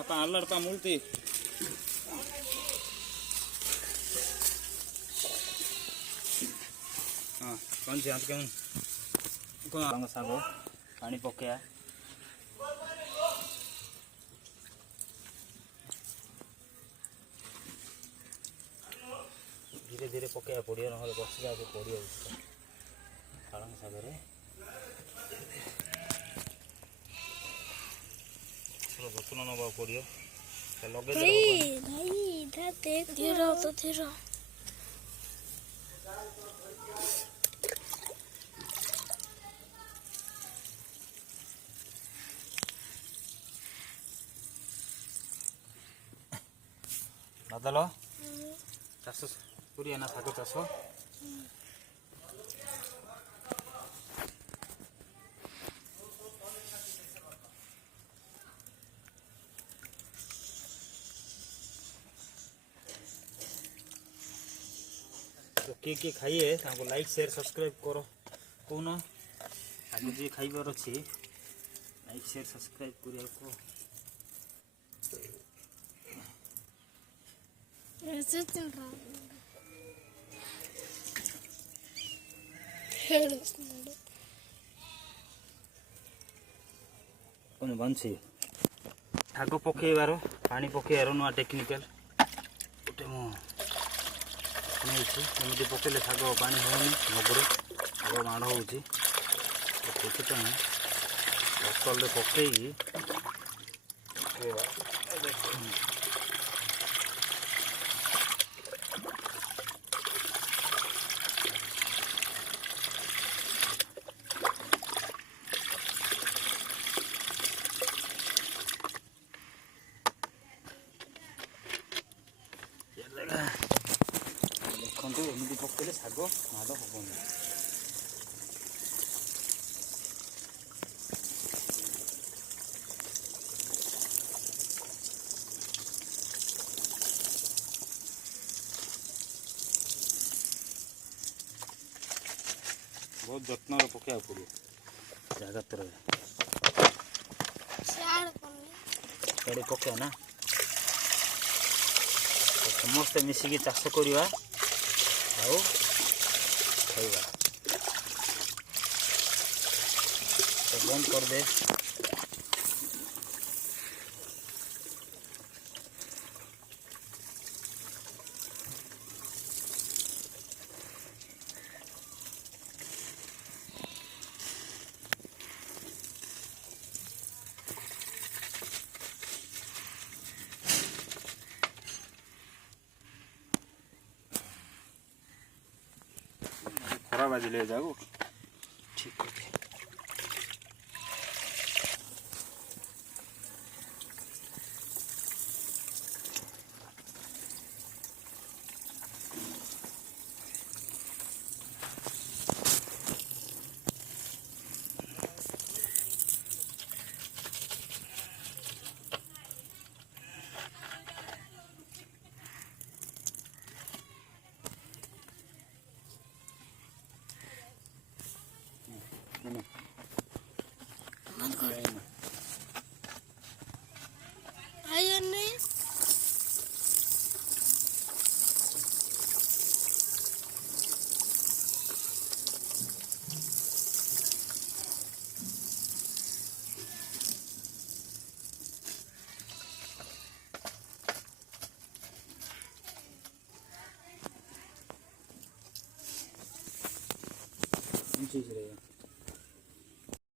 Apa multi. कौन सी हाथ क्यों कौन सागो पानी पकया धीरे धीरे पकया पड़ियो ना बसला पड़ियो पालंग सागर जत्न नवा पड़ियो लगे धीरे बादल चाष पूरी ना शाग चाष तो किए खाइए लाइक शेयर सब्सक्राइब करो कौन आगे जी खाइबार अच्छी लाइक शेयर सब्सक्राइब करिया को कौन बंशी शाग पकेबार पानी पकेबार नुआ टेक्निकल गोटे मुझे पकेले शाग पानी होनी नगरे शाग माड़ हो बोतल पकईकि देखो एमती पकड़े शाग माड़ हेनी बहुत जत्न पकड़ा पड़े जगह तरह पकड़ा ना समस्ते मिसिकी चाष करवा खाइबा बंद कर दे खरा बाजी ले जाओ ठीक है चीज रहेगा।